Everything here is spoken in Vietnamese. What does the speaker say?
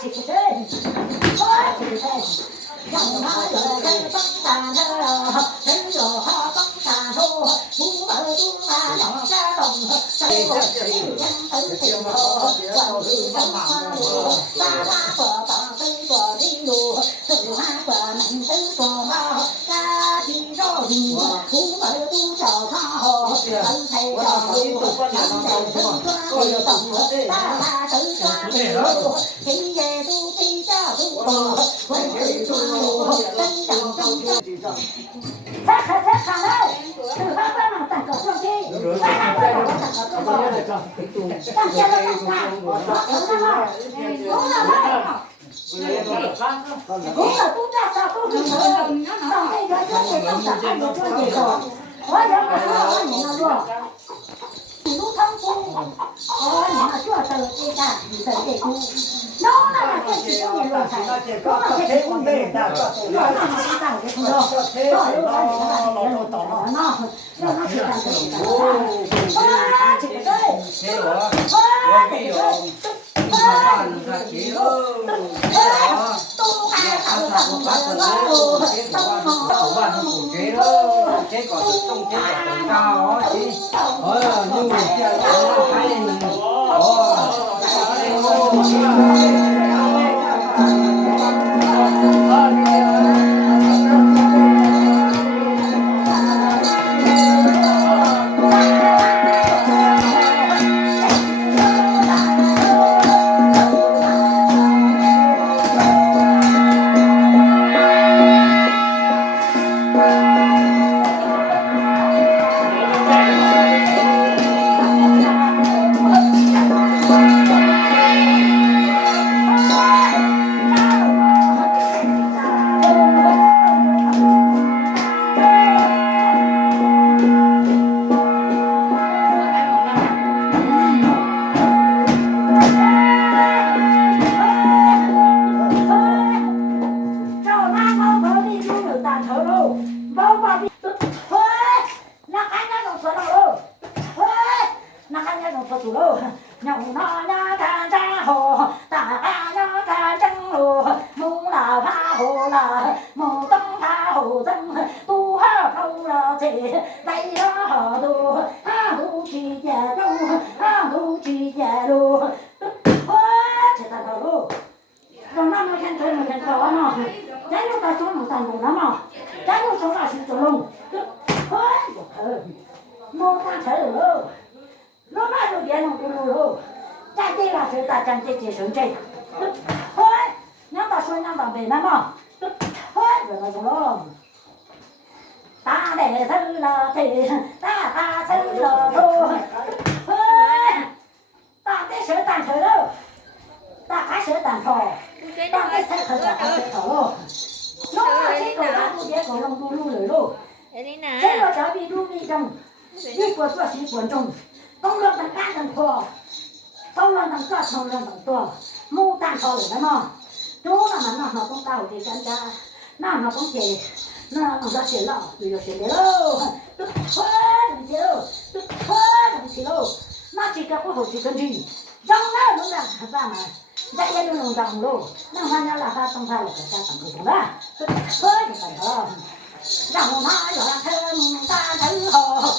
起起身，起起身。让他这个风沙头，人着好风沙头，不毛猪啊闹家动，手一人头顶头，万里风花路，沙拉过把飞过的路，走马过门走过猫，家的肉泥，不毛猪脚草，人才脚路，人在身抓的动，大大手抓的路，天也都飞家路多，万里路。才看来，这爸爸嘛当个装机，爸爸当个装包，当家的当大，我说嘛，公了都在啥都是头，当这个专业当啥还有专业的，我要不说你那个。如汤锅，你那做手机的，你的这股，那这几多年落菜，我这是工人的，那是干的工作，到有干的那别人到了那，要那去干这个，哇，这个对，哇，这个对，都还好，都还好，cái còn trong cái còn cao đó chứ nhưng mà kia nó phải lên nhau nó nhá ta cha hồ ta nhá ta trăng hồ mu là pha hồ là mu tông pha hồ tông tu ha câu là chỉ tay nó hở đồ ha đồ chỉ già đâu ha đồ chỉ già đồ chỉ ta đồ rồi nó khen thôi mà khen to nó cái nó ta xuống nó tàn đồ lắm mà cái nó xuống là xuống luôn mua ta thấy được nó nói được điện không được đâu, trái cây là thứ ta chẳng chỉ sống chơi, thôi, nhắm ta xuôi nhắm ta về nè mà, thôi, rồi nó rồi, ta để thư là thì ta thư là thôi, thôi, ta cái sữa tàn thở đâu, ta cái sữa tàn thở, ta cái sữa khởi là ta thở luôn, nó là cái cổ ta tu cái cổ lông tu lu lưỡi luôn, cái nó trở bị tu bị trong, đi qua qua xí quần trong. Không lần thằng cá thằng khô, không lần thằng cá không lần thằng tua, mu tan khô rồi đó mà, chú là nó cũng tao thì chân cha, nó cũng chè, nó ra chè lọ, rồi chè lô, tức thôi thằng chè lô, tức thôi thằng chè lô, nó chỉ có hồ chỉ cần gì, trong đó nó là ra mà, dạy lên nó đồng lô, nó hoa nhau là ta trong ta là ta tặng cái đó, tức thôi thì phải thôi, rằng nó là thơm ta thấy hồ.